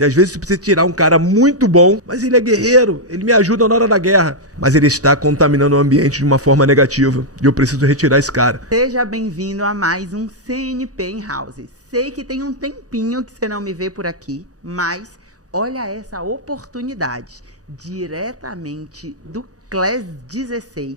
E às vezes você precisa tirar um cara muito bom, mas ele é guerreiro, ele me ajuda na hora da guerra. Mas ele está contaminando o ambiente de uma forma negativa. E eu preciso retirar esse cara. Seja bem-vindo a mais um CNP em House. Sei que tem um tempinho que você não me vê por aqui, mas olha essa oportunidade diretamente do Class 16.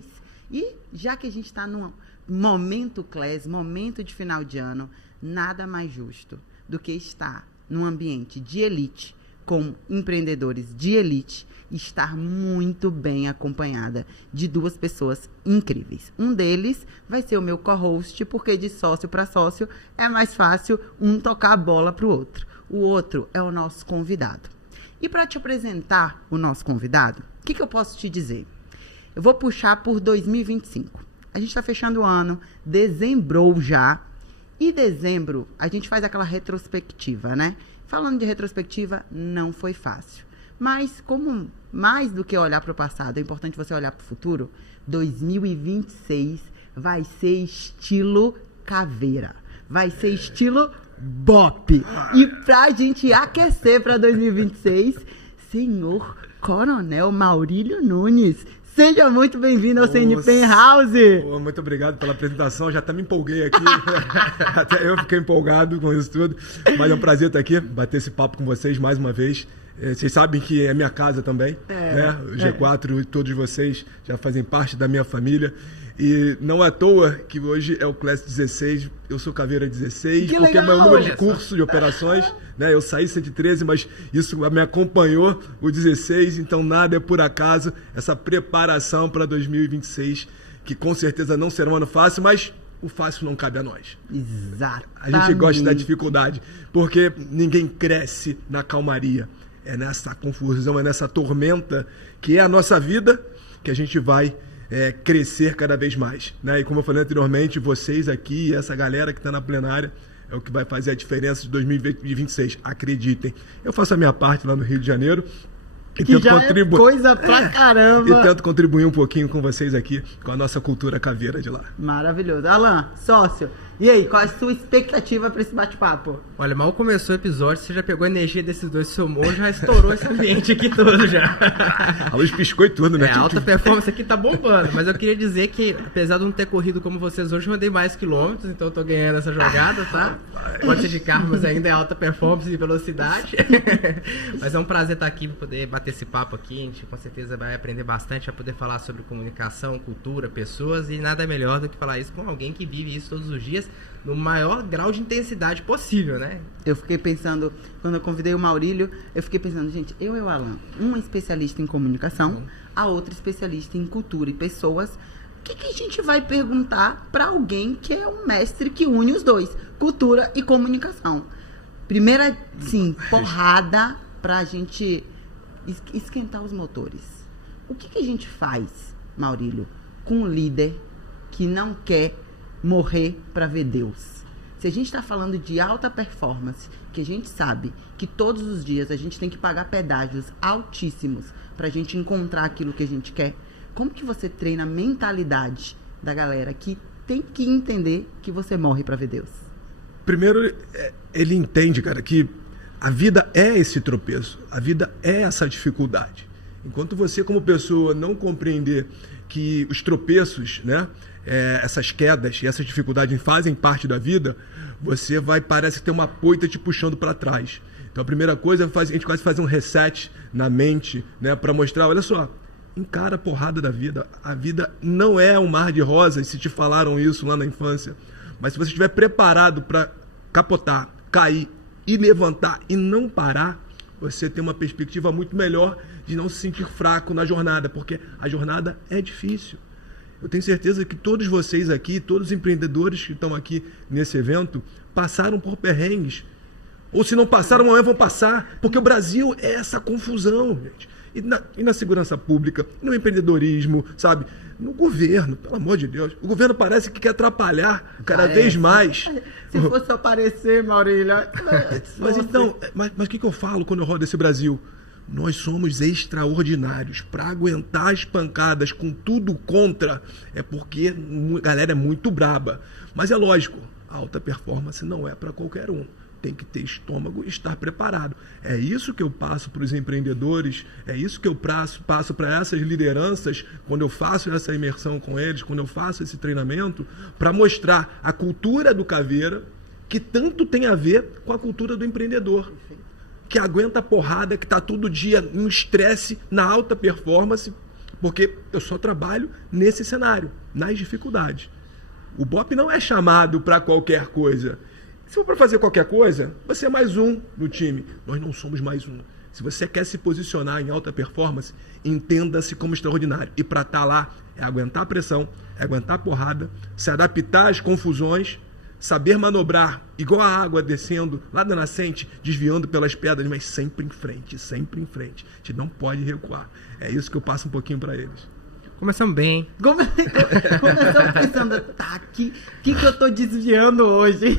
E já que a gente está num momento Class, momento de final de ano, nada mais justo do que estar num ambiente de elite, com empreendedores de elite, e estar muito bem acompanhada de duas pessoas incríveis. Um deles vai ser o meu co-host, porque de sócio para sócio é mais fácil um tocar a bola para o outro. O outro é o nosso convidado. E para te apresentar o nosso convidado, o que eu posso te dizer? Eu vou puxar por 2025. A gente está fechando o ano, dezembrou já. E dezembro, a gente faz aquela retrospectiva, né? Falando de retrospectiva, não foi fácil. Mas como mais do que olhar para o passado, é importante você olhar para o futuro, 2026 vai ser estilo caveira. Vai ser estilo bop. E pra gente aquecer para 2026, senhor Coronel Maurílio Nunes, seja muito bem-vindo ao CNP em House. Muito obrigado pela apresentação, já até me empolguei aqui. Até eu fiquei empolgado com isso tudo. Mas é um prazer estar aqui, bater esse papo com vocês mais uma vez. Vocês sabem que é minha casa também, né? O G4 e todos vocês já fazem parte da minha família. E não é à toa que hoje é o Class 16, eu sou Caveira 16, que porque é legal, meu número de curso de operações, né? Eu saí 113, mas isso me acompanhou o 16, então nada é por acaso, essa preparação para 2026, que com certeza não será um ano fácil, mas o fácil não cabe a nós. Exatamente. A gente gosta da dificuldade, porque ninguém cresce na calmaria. É nessa confusão, é nessa tormenta que é a nossa vida que a gente vai crescer cada vez mais, né? E como eu falei anteriormente, vocês aqui, essa galera que está na plenária, é o que vai fazer a diferença de 2026. Acreditem. Eu faço a minha parte lá no Rio de Janeiro. E que já é coisa pra caramba. E tento contribuir um pouquinho com vocês aqui, com a nossa cultura caveira de lá. Maravilhoso. Alan, sócio, e aí, qual é a sua expectativa para esse bate-papo? Olha, mal começou o episódio, você já pegou a energia desses dois, somou, já estourou esse ambiente aqui todo já. A luz piscou e tudo, né? A alta performance aqui tá bombando, mas eu queria dizer que, apesar de não ter corrido como vocês hoje, eu andei mais quilômetros, então eu tô ganhando essa jogada, tá? Pode ser de carro, mas ainda é alta performance e velocidade. Mas é um prazer estar aqui para poder bater esse papo aqui, a gente com certeza vai aprender bastante, vai poder falar sobre comunicação, cultura, pessoas, e nada melhor do que falar isso com alguém que vive isso todos os dias, no maior grau de intensidade possível, né? Eu fiquei pensando, quando eu convidei o Maurílio, eu fiquei pensando, gente, eu e o Alan, uma especialista em comunicação, a outra especialista em cultura e pessoas, o que a gente vai perguntar para alguém que é um mestre que une os dois, cultura e comunicação? Primeira, sim, porrada pra gente esquentar os motores. O que a gente faz, Maurílio, com um líder que não quer morrer para ver Deus? Se a gente está falando de alta performance, que a gente sabe que todos os dias a gente tem que pagar pedágios altíssimos para a gente encontrar aquilo que a gente quer, como que você treina a mentalidade da galera que tem que entender que você morre para ver Deus? Primeiro, ele entende, cara, que a vida é esse tropeço, a vida é essa dificuldade. Enquanto você, como pessoa, não compreender que os tropeços, né, essas quedas e essas dificuldades fazem parte da vida, você parece ter uma poita te puxando para trás. Então a primeira coisa é a gente quase fazer um reset na mente, né, para mostrar, olha só, encara a porrada da vida. A vida não é um mar de rosas, se te falaram isso lá na infância. Mas se você estiver preparado para capotar, cair e levantar e não parar, você tem uma perspectiva muito melhor de não se sentir fraco na jornada, porque a jornada é difícil. Eu tenho certeza que todos vocês aqui, todos os empreendedores que estão aqui nesse evento, passaram por perrengues. Ou se não passaram, amanhã vão passar, porque o Brasil é essa confusão, gente. E na segurança pública, no empreendedorismo, sabe? No governo, pelo amor de Deus. O governo parece que quer atrapalhar cada vez mais. Se fosse aparecer, Maurílio... Mas o que eu falo quando eu rodo esse Brasil? Nós somos extraordinários. Para aguentar as pancadas com tudo contra, é porque a galera é muito braba. Mas é lógico, a alta performance não é para qualquer um. tem que ter estômago e estar preparado. É isso que eu passo para os empreendedores, é isso que eu passo para essas lideranças quando eu faço essa imersão com eles, quando eu faço esse treinamento, para mostrar a cultura do Caveira, que tanto tem a ver com a cultura do empreendedor. Que aguenta a porrada, que está todo dia em estresse, na alta performance, porque eu só trabalho nesse cenário, nas dificuldades. O BOP não é chamado para qualquer coisa. Se for para fazer qualquer coisa, você é mais um no time. Nós não somos mais um. Se você quer se posicionar em alta performance, entenda-se como extraordinário. E para estar lá é aguentar a pressão, é aguentar a porrada, se adaptar às confusões, saber manobrar igual a água descendo lá da nascente, desviando pelas pedras, mas sempre em frente, sempre em frente. A gente não pode recuar. É isso que eu passo um pouquinho para eles. Começamos bem, hein? Começamos pensando, tá, que eu tô desviando hoje?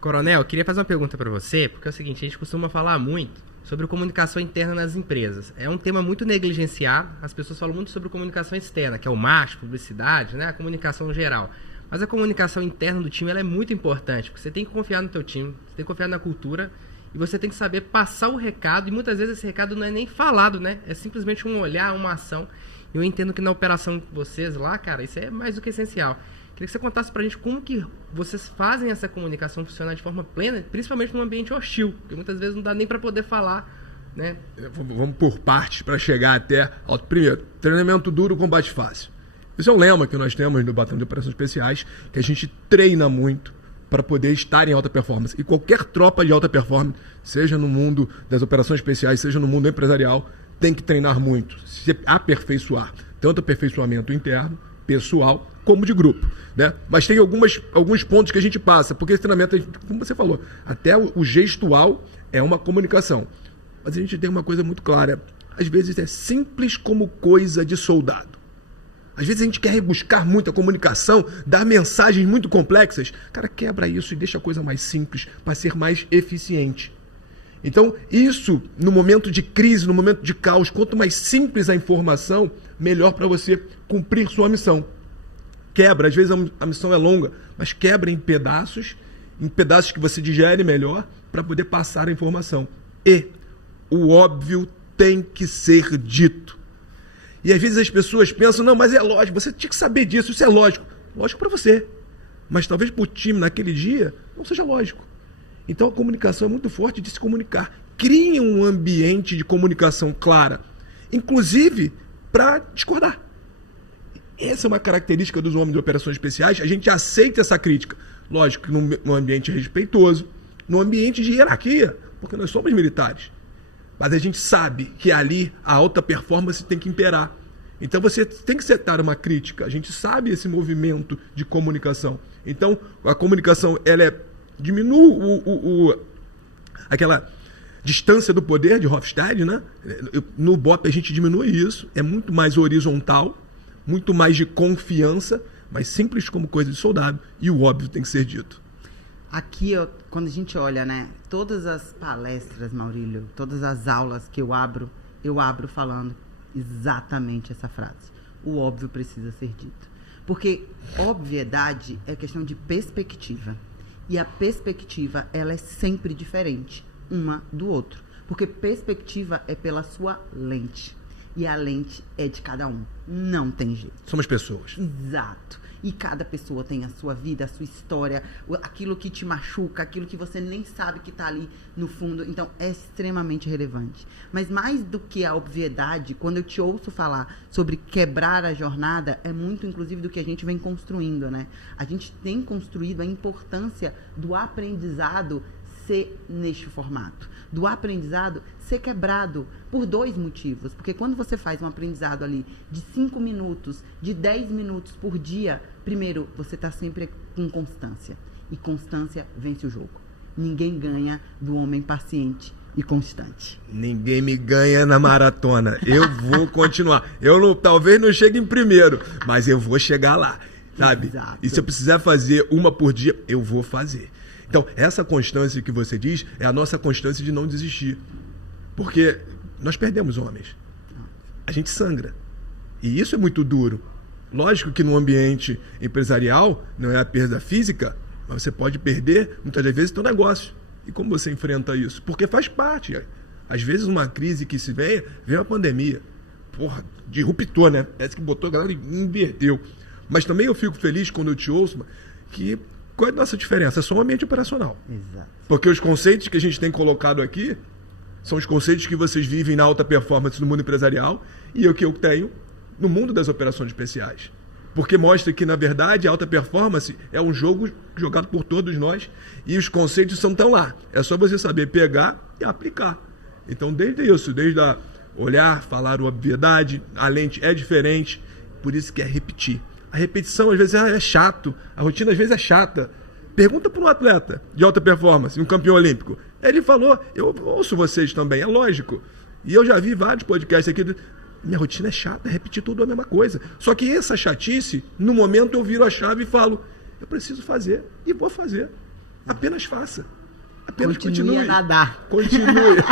Coronel, eu queria fazer uma pergunta para você, porque é o seguinte, a gente costuma falar muito sobre comunicação interna nas empresas. É um tema muito negligenciado, as pessoas falam muito sobre comunicação externa, que é o marketing, publicidade, né? A comunicação geral. Mas a comunicação interna do time ela é muito importante, porque você tem que confiar no teu time, você tem que confiar na cultura, e você tem que saber passar o recado, e muitas vezes esse recado não é nem falado, né? É simplesmente um olhar, uma ação. Eu entendo que na operação de vocês lá, cara, isso é mais do que essencial. Queria que você contasse pra gente como que vocês fazem essa comunicação funcionar de forma plena, principalmente num ambiente hostil, porque muitas vezes não dá nem para poder falar, né? Vamos por partes para chegar até ao primeiro, treinamento duro, combate fácil. Esse é um lema que nós temos no Batalhão de Operações Especiais, que a gente treina muito para poder estar em alta performance. E qualquer tropa de alta performance, seja no mundo das operações especiais, seja no mundo empresarial, tem que treinar muito, se aperfeiçoar. Tanto aperfeiçoamento interno, pessoal, como de grupo, né? Mas tem alguns pontos que a gente passa, porque esse treinamento, como você falou, até o gestual é uma comunicação. Mas a gente tem uma coisa muito clara, às vezes é simples como coisa de soldado. Às vezes a gente quer rebuscar muito a comunicação, dar mensagens muito complexas. Cara, quebra isso e deixa a coisa mais simples para ser mais eficiente. Então, isso, no momento de crise, no momento de caos, quanto mais simples a informação, melhor para você cumprir sua missão. Quebra, às vezes a missão é longa, mas quebra em pedaços que você digere melhor para poder passar a informação. E o óbvio tem que ser dito. E às vezes as pessoas pensam, não, mas é lógico, você tinha que saber disso, isso é lógico. Lógico para você, mas talvez para o time naquele dia não seja lógico. Então a comunicação é muito forte de se comunicar. Crie um ambiente de comunicação clara, inclusive para discordar. Essa é uma característica dos homens de operações especiais, a gente aceita essa crítica. Lógico que num ambiente respeitoso, num ambiente de hierarquia, porque nós somos militares. Mas a gente sabe que ali a alta performance tem que imperar. Então você tem que setar uma crítica. A gente sabe esse movimento de comunicação. Então a comunicação ela diminui aquela distância do poder de Hofstede, né? No BOP a gente diminui isso. É muito mais horizontal, muito mais de confiança, mas simples como coisa de soldado. E o óbvio tem que ser dito. Aqui, quando a gente olha, né, todas as palestras, Maurílio, todas as aulas que eu abro falando exatamente essa frase. O óbvio precisa ser dito. Porque obviedade é questão de perspectiva. E a perspectiva, ela é sempre diferente uma do outro. Porque perspectiva é pela sua lente. E a lente é de cada um. Não tem jeito. Somos pessoas. Exato. E cada pessoa tem a sua vida, a sua história, aquilo que te machuca, aquilo que você nem sabe que está ali no fundo. Então, é extremamente relevante. Mas mais do que a obviedade, quando eu te ouço falar sobre quebrar a jornada, é muito, inclusive, do que a gente vem construindo, né? A gente tem construído a importância do aprendizado ser neste formato. Do aprendizado ser quebrado por dois motivos. Porque quando você faz um aprendizado ali de 5 minutos, de 10 minutos por dia, primeiro, você está sempre com constância. E constância vence o jogo. Ninguém ganha do homem paciente e constante. Ninguém me ganha na maratona. Eu vou continuar. Talvez não chegue em primeiro, mas eu vou chegar lá, sabe? Exato. E se eu precisar fazer uma por dia, eu vou fazer. Então, essa constância que você diz é a nossa constância de não desistir. Porque nós perdemos homens. A gente sangra. E isso é muito duro. Lógico que no ambiente empresarial não é a perda física, mas você pode perder, muitas das vezes, seu negócio. E como você enfrenta isso? Porque faz parte. Às vezes uma crise que se vem uma pandemia. Porra, de ruptor, né? Parece que botou a galera e inverteu. Mas também eu fico feliz quando eu te ouço que qual é a nossa diferença? É só o ambiente operacional. Exato. Porque os conceitos que a gente tem colocado aqui são os conceitos que vocês vivem na alta performance no mundo empresarial e o que eu tenho no mundo das operações especiais. Porque mostra que, na verdade, a alta performance é um jogo jogado por todos nós e os conceitos estão lá. É só você saber pegar e aplicar. Então, desde isso, desde a olhar, falar obviedade, a lente é diferente, por isso que é repetir. A repetição, às vezes, é chato. A rotina, às vezes, é chata. Pergunta para um atleta de alta performance, um campeão olímpico. Ele falou, eu ouço vocês também, é lógico. E eu já vi vários podcasts aqui. Minha rotina é chata, repetir tudo a mesma coisa. Só que essa chatice, no momento eu viro a chave e falo, eu preciso fazer e vou fazer. Apenas faça. Apenas continue a nadar. Continue.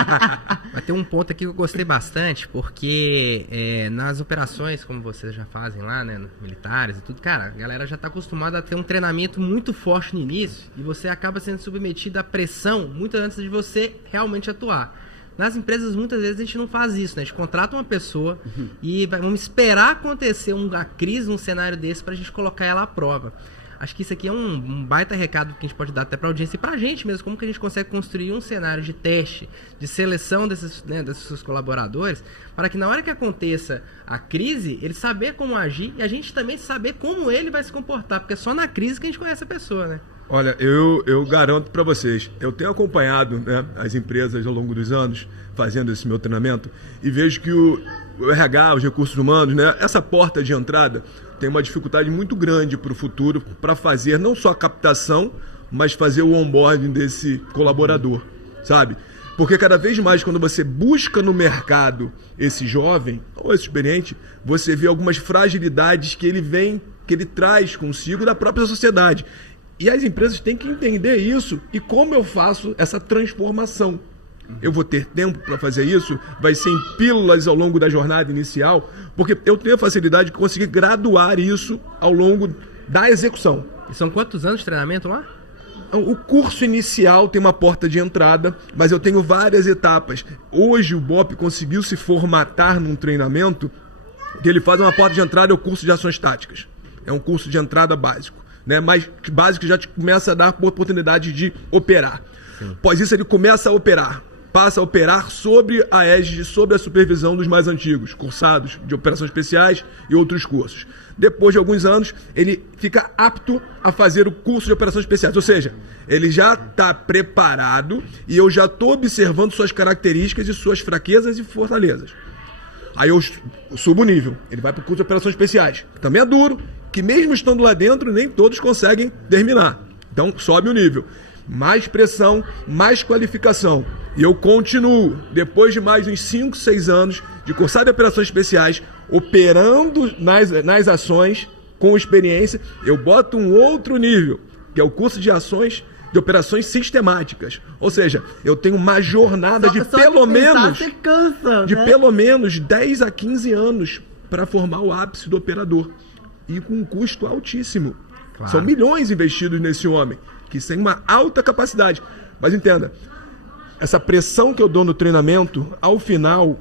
Mas tem um ponto aqui que eu gostei bastante, porque nas operações, como vocês já fazem lá, né, militares e tudo, cara, a galera já tá acostumada a ter um treinamento muito forte no início e você acaba sendo submetido à pressão muito antes de você realmente atuar. Nas empresas, muitas vezes, a gente não faz isso, né? A gente contrata uma pessoa e vamos esperar acontecer uma crise, um cenário desse, pra gente colocar ela à prova. Acho que isso aqui é um baita recado que a gente pode dar até pra audiência e pra gente mesmo, como que a gente consegue construir um cenário de teste, de seleção desses seus colaboradores, para que na hora que aconteça a crise, ele saber como agir e a gente também saber como ele vai se comportar, porque é só na crise que a gente conhece a pessoa, né? Olha, eu garanto para vocês, eu tenho acompanhado, né, as empresas ao longo dos anos fazendo esse meu treinamento e vejo que o RH, os recursos humanos, né, essa porta de entrada tem uma dificuldade muito grande para o futuro para fazer não só a captação, mas fazer o onboarding desse colaborador, sabe? Porque cada vez mais quando você busca no mercado esse jovem ou esse experiente, você vê algumas fragilidades que ele traz consigo da própria sociedade. E as empresas têm que entender isso e como eu faço essa transformação. Eu vou ter tempo para fazer isso? Vai ser em pílulas ao longo da jornada inicial? Porque eu tenho a facilidade de conseguir graduar isso ao longo da execução. E são quantos anos de treinamento lá? O curso inicial tem uma porta de entrada, mas eu tenho várias etapas. Hoje o BOP conseguiu se formatar num treinamento que ele faz uma porta de entrada, é o curso de ações táticas. É um curso de entrada básico. Né, mas básico já te começa a dar oportunidade de operar. Sim. Após isso ele começa a operar, passa a operar sobre a égide, sobre a supervisão dos mais antigos, cursados de operações especiais e outros cursos. Depois de alguns anos, ele fica apto a fazer o curso de operações especiais, ou seja, ele já está preparado e eu já estou observando suas características e suas fraquezas e fortalezas. Aí eu subo o nível, ele vai para o curso de operações especiais, que também é duro, que mesmo estando lá dentro, nem todos conseguem terminar. Então, sobe o nível. Mais pressão, mais qualificação. E eu continuo, depois de mais uns 5, 6 anos de cursado de operações especiais, operando nas ações, com experiência, eu boto um outro nível, que é o curso de ações de operações sistemáticas. Ou seja, eu tenho uma jornada de pelo menos 10 a 15 anos para formar o ápice do operador. E com um custo altíssimo. Claro. São milhões investidos nesse homem, que tem uma alta capacidade. Mas entenda, essa pressão que eu dou no treinamento, ao final,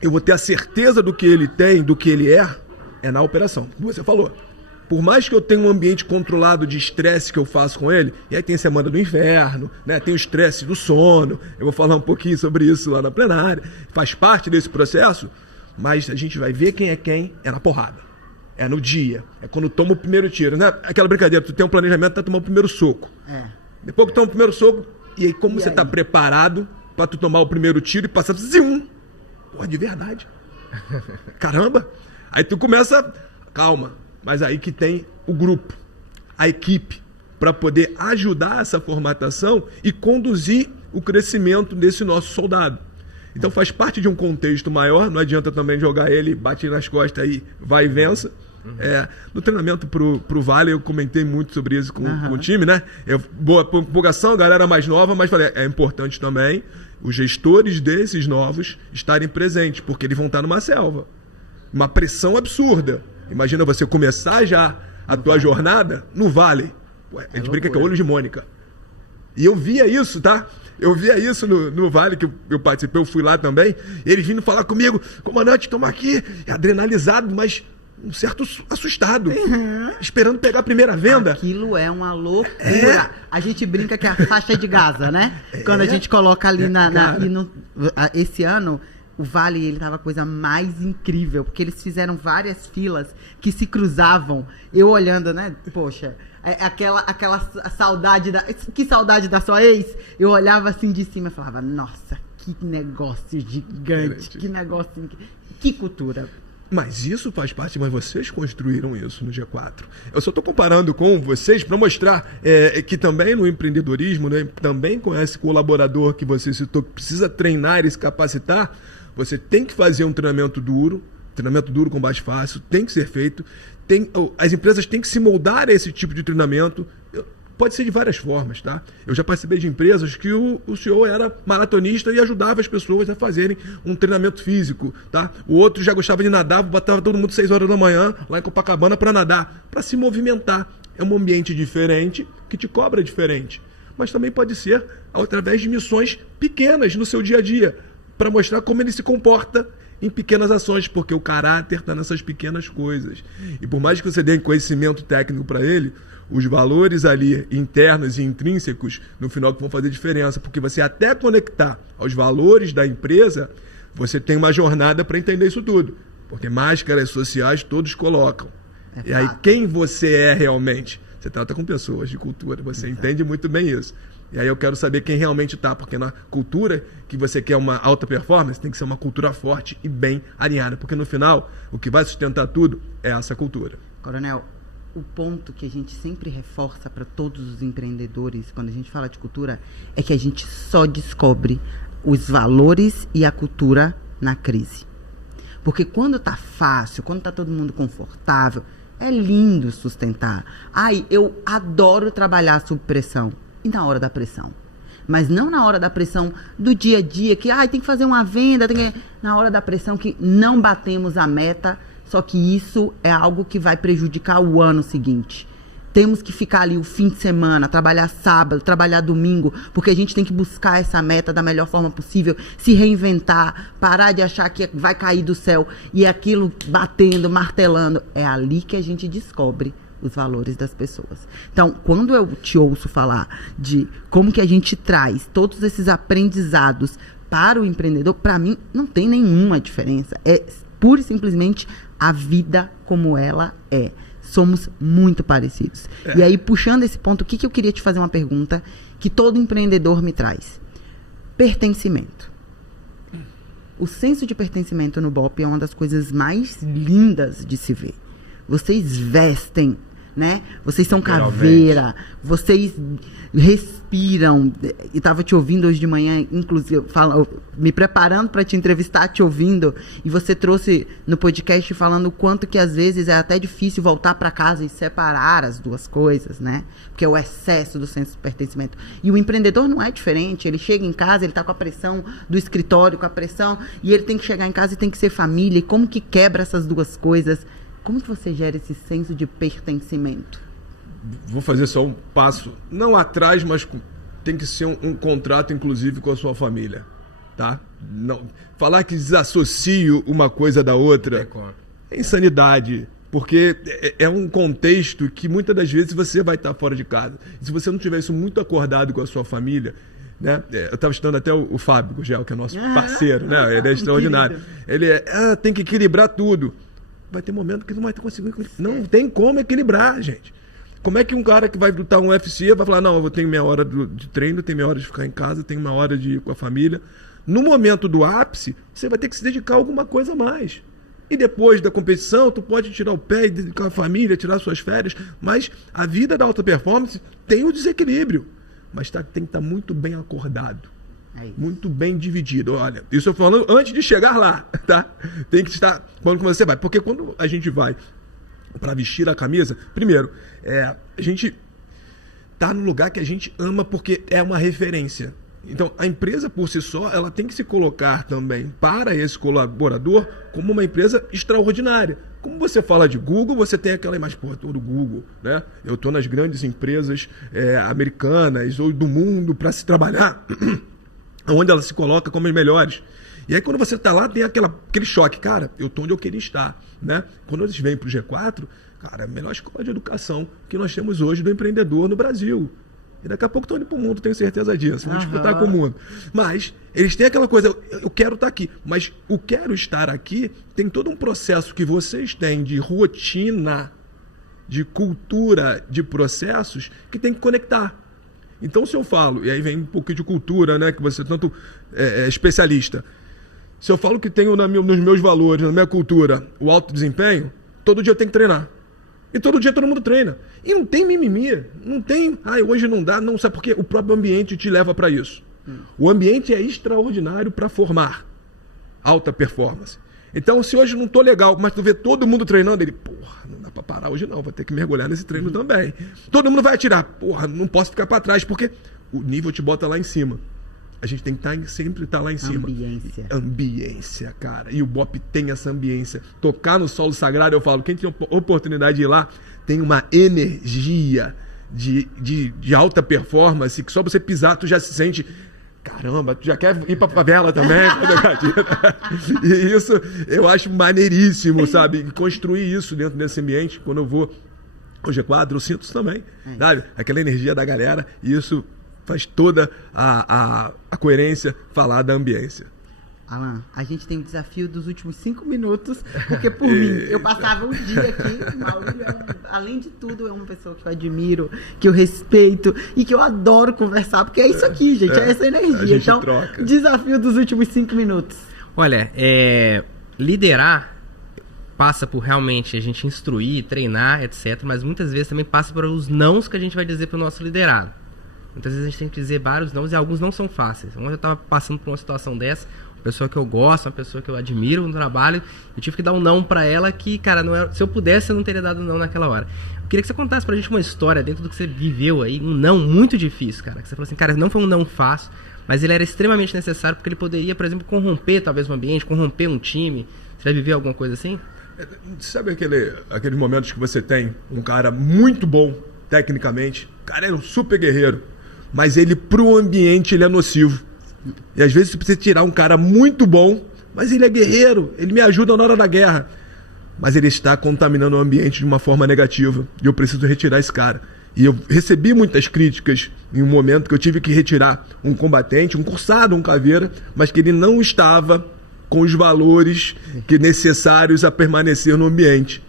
eu vou ter a certeza do que ele tem, do que ele é na operação. Como você falou. Por mais que eu tenha um ambiente controlado de estresse que eu faço com ele, e aí tem a semana do inverno, né? Tem o estresse do sono, eu vou falar um pouquinho sobre isso lá na plenária, faz parte desse processo, mas a gente vai ver quem é na porrada. É no dia, é quando toma o primeiro tiro, né? Aquela brincadeira, tu tem um planejamento para tomar o primeiro soco. Depois que toma o primeiro soco, e aí como você está preparado para tu tomar o primeiro tiro e passar zim, porra, de verdade. Caramba! Aí tu começa, calma, mas aí que tem o grupo, a equipe, para poder ajudar essa formatação e conduzir o crescimento desse nosso soldado. Então faz parte de um contexto maior, não adianta também jogar ele, bate nas costas aí, vai e vença. No treinamento pro Vale, eu comentei muito sobre isso com o time, né? Boa empolgação, galera mais nova, mas falei, é importante também os gestores desses novos estarem presentes, porque eles vão estar numa selva. Uma pressão absurda. Imagina você começar já a tua jornada no Vale. A gente brinca que é olho de Mônica. E eu via isso, tá? Eu via isso no Vale, que eu participei, eu fui lá também. Eles vindo falar comigo, comandante, estamos aqui, adrenalizado, mas um certo assustado, esperando pegar a primeira venda. Aquilo é uma loucura. A gente brinca que é a faixa de Gaza, né? Quando a gente coloca ali esse ano, o Vale, ele tava a coisa mais incrível, porque eles fizeram várias filas que se cruzavam. Eu olhando, né? Poxa, aquela saudade que saudade da sua ex. Eu olhava assim de cima e falava, nossa, que negócio gigante, que negócio, que cultura. Mas isso faz parte, mas vocês construíram isso no G4. Eu só estou comparando com vocês para mostrar que também no empreendedorismo, né, também com esse colaborador que você citou, que precisa treinar e se capacitar, você tem que fazer um treinamento duro com base fácil, tem que ser feito. As empresas têm que se moldar a esse tipo de treinamento. Pode ser de várias formas, tá? Eu já participei de empresas que o CEO era maratonista e ajudava as pessoas a fazerem um treinamento físico, tá? O outro já gostava de nadar, botava todo mundo 6 horas da manhã lá em Copacabana para nadar, para se movimentar. É um ambiente diferente que te cobra diferente. Mas também pode ser através de missões pequenas no seu dia a dia, para mostrar como ele se comporta em pequenas ações, porque o caráter está nessas pequenas coisas. E por mais que você dê conhecimento técnico para ele, os valores ali internos e intrínsecos, no final, que vão fazer diferença, porque você até conectar aos valores da empresa, você tem uma jornada para entender isso tudo, porque máscaras sociais todos colocam. E aí, quem você é realmente? Você trata com pessoas de cultura, você entende muito bem isso. E aí eu quero saber quem realmente está, porque na cultura que você quer uma alta performance, tem que ser uma cultura forte e bem alinhada, porque no final, o que vai sustentar tudo é essa cultura. Coronel, o ponto que a gente sempre reforça para todos os empreendedores, quando a gente fala de cultura, é que a gente só descobre os valores e a cultura na crise. Porque quando tá fácil, quando tá todo mundo confortável, é lindo sustentar. Ai, eu adoro trabalhar sob pressão. E na hora da pressão? Mas não na hora da pressão do dia a dia, que tem que fazer uma venda, na hora da pressão que não batemos a meta, só que isso é algo que vai prejudicar o ano seguinte. Temos que ficar ali o fim de semana, trabalhar sábado, trabalhar domingo, porque a gente tem que buscar essa meta da melhor forma possível, se reinventar, parar de achar que vai cair do céu e aquilo batendo, martelando. É ali que a gente descobre os valores das pessoas. Então, quando eu te ouço falar de como que a gente traz todos esses aprendizados para o empreendedor, para mim não tem nenhuma diferença. É pura e simplesmente a vida como ela é. Somos muito parecidos. E aí, puxando esse ponto, o que eu queria te fazer uma pergunta que todo empreendedor me traz. Pertencimento. O senso de pertencimento no BOPE é uma das coisas mais lindas de se ver. Vocês vestem, né? Vocês são caveira, vocês respiram. E estava te ouvindo hoje de manhã, inclusive, me preparando para te entrevistar, te ouvindo, e você trouxe no podcast falando o quanto que às vezes é até difícil voltar para casa e separar as duas coisas, né? Porque é o excesso do senso de pertencimento. E o empreendedor não é diferente. Ele chega em casa, ele está com a pressão do escritório, com a pressão, e ele tem que chegar em casa e tem que ser família. E como que quebra essas duas coisas? Como que você gera esse senso de pertencimento? Vou fazer só um passo, não atrás, mas tem que ser um contrato, inclusive, com a sua família, tá? Não, falar que desassocio uma coisa da outra é insanidade, porque é um contexto que muitas das vezes você vai estar fora de casa. E se você não tiver isso muito acordado com a sua família, né? Eu estava estudando até o Fábio Gugel, que é nosso parceiro, né? Ele é extraordinário. Ele tem que equilibrar tudo. Vai ter momento que não vai conseguir. Não tem como equilibrar, gente. Como é que um cara que vai lutar um UFC vai falar, não, eu tenho minha hora de treino, tenho minha hora de ficar em casa, tenho uma hora de ir com a família. No momento do ápice, você vai ter que se dedicar a alguma coisa a mais. E depois da competição, tu pode tirar o pé e dedicar a família, tirar suas férias, mas a vida da alta performance tem o desequilíbrio. Mas tem que estar muito bem acordado. Muito bem dividido. Olha, isso eu falando antes de chegar lá, tá? Tem que estar quando você vai. Porque quando a gente vai para vestir a camisa, primeiro, a gente tá no lugar que a gente ama porque é uma referência. Então, a empresa por si só, ela tem que se colocar também para esse colaborador como uma empresa extraordinária. Como você fala de Google, você tem aquela imagem, pô, eu tô no Google, né? Eu tô nas grandes empresas americanas ou do mundo para se trabalhar, onde ela se coloca como as melhores. E aí, quando você está lá, tem aquele choque. Cara, eu estou onde eu queria estar, né? Quando eles vêm para o G4, cara, a melhor escola de educação que nós temos hoje do empreendedor no Brasil. E daqui a pouco estão indo para o mundo, tenho certeza disso. Vão disputar com o mundo. Mas eles têm aquela coisa, eu quero estar aqui. Mas o quero estar aqui tem todo um processo que vocês têm de rotina, de cultura, de processos, que tem que conectar. Então, se eu falo, e aí vem um pouco de cultura, né? Que você tanto é especialista. Se eu falo que tenho nos meus valores, na minha cultura, o alto desempenho, todo dia eu tenho que treinar. E todo dia todo mundo treina. E não tem mimimi, não tem, hoje não dá, não, sabe por quê? O próprio ambiente te leva para isso. O ambiente é extraordinário para formar alta performance. Então, se hoje não tô legal, mas tu vê todo mundo treinando, ele, porra, não dá para parar hoje não, vou ter que mergulhar nesse treino também. Todo mundo vai atirar, porra, não posso ficar para trás, porque o nível te bota lá em cima. A gente tem que sempre estar lá em cima. Ambiência, cara. E o BOP tem essa ambiência. Tocar no solo sagrado, eu falo, quem tem oportunidade de ir lá, tem uma energia de alta performance, que só você pisar, tu já se sente... Caramba, tu já quer ir pra favela também? E isso eu acho maneiríssimo, sabe? Construir isso dentro desse ambiente. Quando eu vou ao G4, eu sinto isso também, sabe? Aquela energia da galera, e isso faz toda a coerência falar da ambiência. Alan, a gente tem o desafio dos últimos 5 minutos, porque por mim, eu passava um dia aqui, Maurílio, além de tudo, é uma pessoa que eu admiro, que eu respeito e que eu adoro conversar, porque é isso aqui, gente, é essa energia. Então, troca. Desafio dos últimos 5 minutos. Olha, liderar passa por realmente a gente instruir, treinar, etc, mas muitas vezes também passa por os nãos que a gente vai dizer para o nosso liderado. Muitas vezes a gente tem que dizer vários nãos e alguns não são fáceis. Ontem eu estava passando por uma situação dessa, uma pessoa que eu gosto, uma pessoa que eu admiro no trabalho, eu tive que dar um não para ela que, cara, não era, se eu pudesse eu não teria dado não naquela hora. Eu queria que você contasse pra gente uma história dentro do que você viveu aí, um não muito difícil, cara. Que você falou assim, cara, não foi um não fácil, mas ele era extremamente necessário porque ele poderia, por exemplo, corromper talvez o ambiente, corromper um time. Você já viveu alguma coisa assim? Sabe aqueles momentos que você tem um cara muito bom tecnicamente, o cara era um super guerreiro, mas ele pro ambiente ele é nocivo. E às vezes você precisa tirar um cara muito bom, mas ele é guerreiro, ele me ajuda na hora da guerra, mas ele está contaminando o ambiente de uma forma negativa e eu preciso retirar esse cara. E eu recebi muitas críticas em um momento que eu tive que retirar um combatente, um cursado, um caveira, mas que ele não estava com os valores necessários a permanecer no ambiente.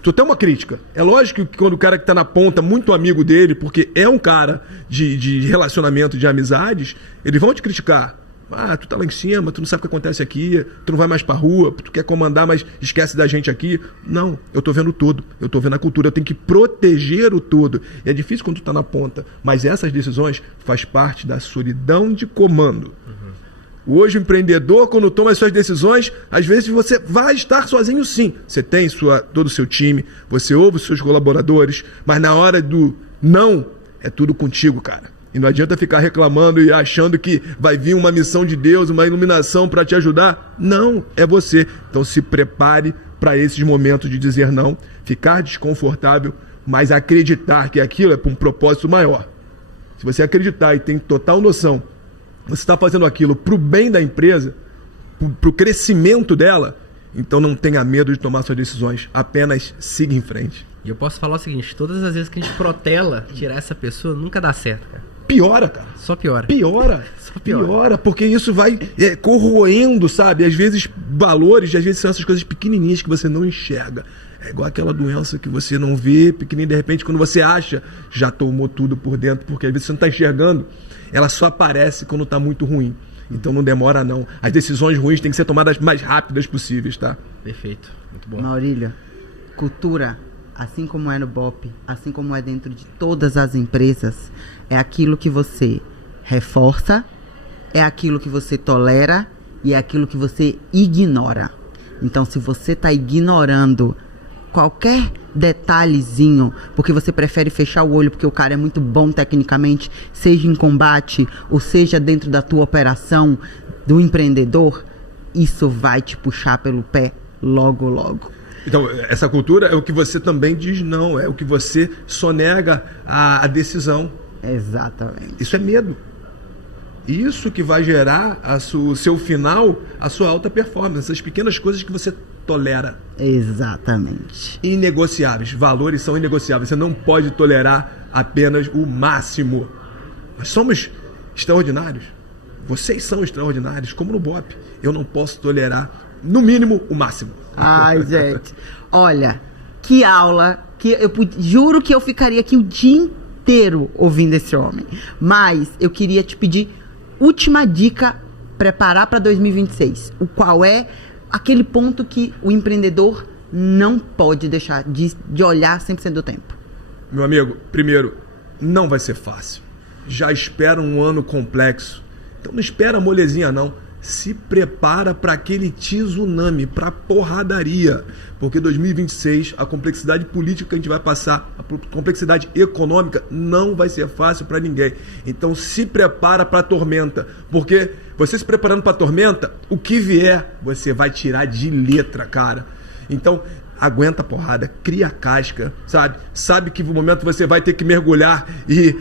Isso até uma crítica. É lógico que quando o cara que está na ponta, muito amigo dele, porque é um cara de relacionamento, de amizades, eles vão te criticar. Ah, tu tá lá em cima, tu não sabe o que acontece aqui, tu não vai mais pra rua, tu quer comandar, mas esquece da gente aqui. Não, eu tô vendo tudo, eu tô vendo a cultura, eu tenho que proteger o todo. E é difícil quando tu tá na ponta, mas essas decisões faz parte da solidão de comando. Hoje o empreendedor, quando toma as suas decisões, às vezes você vai estar sozinho sim. Você tem todo o seu time, você ouve os seus colaboradores, mas na hora do não, é tudo contigo, cara. E não adianta ficar reclamando e achando que vai vir uma missão de Deus, uma iluminação para te ajudar. Não, é você. Então se prepare para esses momentos de dizer não, ficar desconfortável, mas acreditar que aquilo é para um propósito maior. Se você acreditar e tem total noção, você está fazendo aquilo para o bem da empresa, para o crescimento dela, então não tenha medo de tomar suas decisões, apenas siga em frente. E eu posso falar o seguinte, todas as vezes que a gente protela tirar essa pessoa, nunca dá certo, cara. Piora, cara. Só piora. Só piora, porque isso vai corroendo, sabe? Às vezes valores, às vezes são essas coisas pequenininhas que você não enxerga. É igual aquela doença que você não vê, pequenininha, de repente, quando você acha, já tomou tudo por dentro, porque às vezes você não está enxergando. Ela só aparece quando está muito ruim. Então não demora não. As decisões ruins têm que ser tomadas mais rápidas possíveis, tá? Perfeito. Muito bom. Maurílio, cultura, assim como é no BOP, assim como é dentro de todas as empresas, é aquilo que você reforça, é aquilo que você tolera e é aquilo que você ignora. Então, se você está ignorando qualquer detalhezinho, porque você prefere fechar o olho porque o cara é muito bom tecnicamente, seja em combate ou seja dentro da tua operação do empreendedor, isso vai te puxar pelo pé logo, logo. Então, essa cultura é o que você também diz não, é o que você sonega a decisão. Exatamente. Isso é medo. Isso que vai gerar o seu final, a sua alta performance, essas pequenas coisas que você tolera. Exatamente. Inegociáveis, valores são inegociáveis, você não pode tolerar apenas o máximo. Nós somos extraordinários, vocês são extraordinários, como no BOPE. Eu não posso tolerar, no mínimo, o máximo. Ai, gente, olha, que aula, juro que eu ficaria aqui o dia inteiro ouvindo esse homem, mas eu queria te pedir última dica, preparar para 2026, o qual é aquele ponto que o empreendedor não pode deixar de olhar 100% do tempo. Meu amigo, primeiro, não vai ser fácil, já espera um ano complexo, então não espera molezinha não. Se prepara para aquele tsunami, para porradaria, porque 2026, a complexidade política que a gente vai passar, a complexidade econômica, não vai ser fácil para ninguém. Então se prepara para a tormenta, porque você se preparando para a tormenta, o que vier, você vai tirar de letra, cara. Então aguenta a porrada, cria a casca, sabe? Sabe que no momento você vai ter que mergulhar e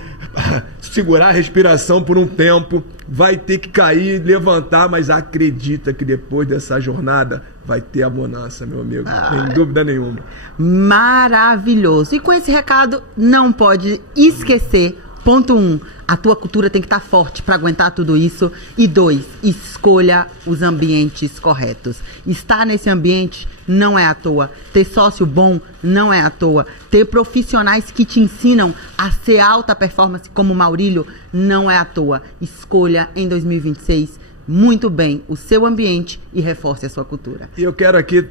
segurar a respiração por um tempo, vai ter que cair, levantar, mas acredita que depois dessa jornada vai ter a bonança, meu amigo, sem dúvida nenhuma. Maravilhoso. E com esse recado, não pode esquecer. Ponto 1, a tua cultura tem que estar forte para aguentar tudo isso. E 2, escolha os ambientes corretos. Estar nesse ambiente não é à toa. Ter sócio bom não é à toa. Ter profissionais que te ensinam a ser alta performance como o Maurílio não é à toa. Escolha em 2026 muito bem o seu ambiente e reforce a sua cultura. E eu quero aqui...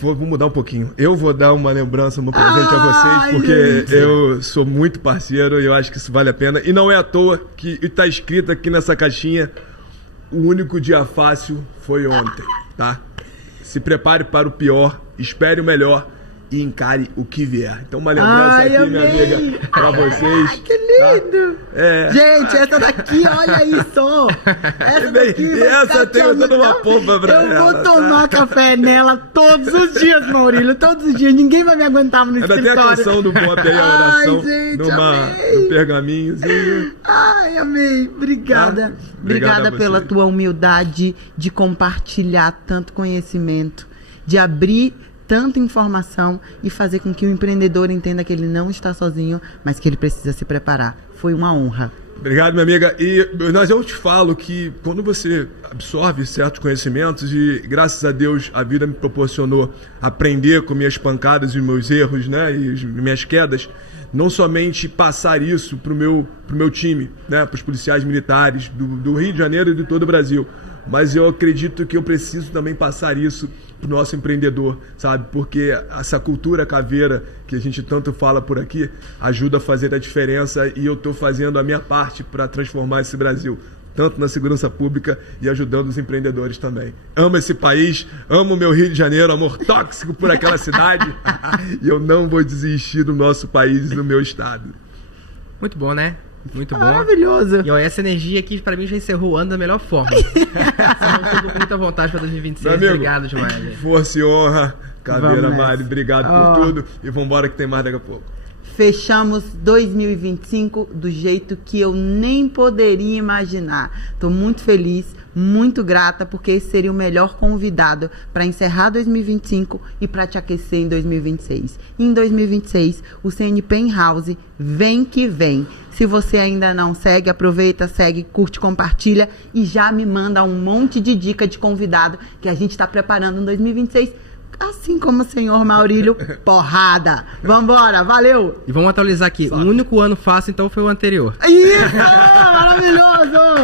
Vou mudar um pouquinho. Eu vou dar uma lembrança, um presente a vocês, porque gente, eu sou muito parceiro e eu acho que isso vale a pena. E não é à toa que está escrito aqui nessa caixinha: o único dia fácil foi ontem, tá? Se prepare para o pior, espere o melhor e encare o que vier. Então uma lembrança aqui, minha amiga, para vocês. Que lindo! Tá? Gente, essa daqui, olha isso! Essa daqui e essa tem toda uma pompa pra ela. Eu vou tomar café nela todos os dias, Maurílio, todos os dias. Ninguém vai me aguentar no escritório. Ainda tem a canção do BOPE aí, a oração, gente, no pergaminhozinho. Ai, amei. Obrigada. Obrigada pela tua humildade de compartilhar tanto conhecimento, de abrir tanta informação e fazer com que o empreendedor entenda que ele não está sozinho, mas que ele precisa se preparar. Foi uma honra. Obrigado, minha amiga. E eu te falo que quando você absorve certos conhecimentos, e graças a Deus a vida me proporcionou aprender com minhas pancadas e meus erros, né, e minhas quedas, não somente passar isso para o meu time, né, para os policiais militares do Rio de Janeiro e de todo o Brasil, mas eu acredito que eu preciso também passar isso para o nosso empreendedor, sabe? Porque essa cultura caveira que a gente tanto fala por aqui ajuda a fazer a diferença, e eu estou fazendo a minha parte para transformar esse Brasil, tanto na segurança pública e ajudando os empreendedores também. Amo esse país, amo o meu Rio de Janeiro, amor tóxico por aquela cidade, e eu não vou desistir do nosso país e do meu estado. Muito bom, né? Muito bom. Maravilhoso. E ó, essa energia aqui pra mim já encerrou o ano da melhor forma. Estou com muita vontade pra 2026. Amigo, obrigado demais. Gente. Força e honra. Caveira Mari, obrigado por tudo. E vambora que tem mais daqui a pouco. Fechamos 2025 do jeito que eu nem poderia imaginar. Estou muito feliz, muito grata, porque esse seria o melhor convidado para encerrar 2025 e para te aquecer em 2026. E em 2026, o CNP in House vem que vem. Se você ainda não segue, aproveita, segue, curte, compartilha e já me manda um monte de dica de convidado que a gente está preparando em 2026. Assim como o senhor Maurílio, porrada. Vambora, valeu! E vamos atualizar aqui. O único ano fácil, então, foi o anterior. Isso! Maravilhoso!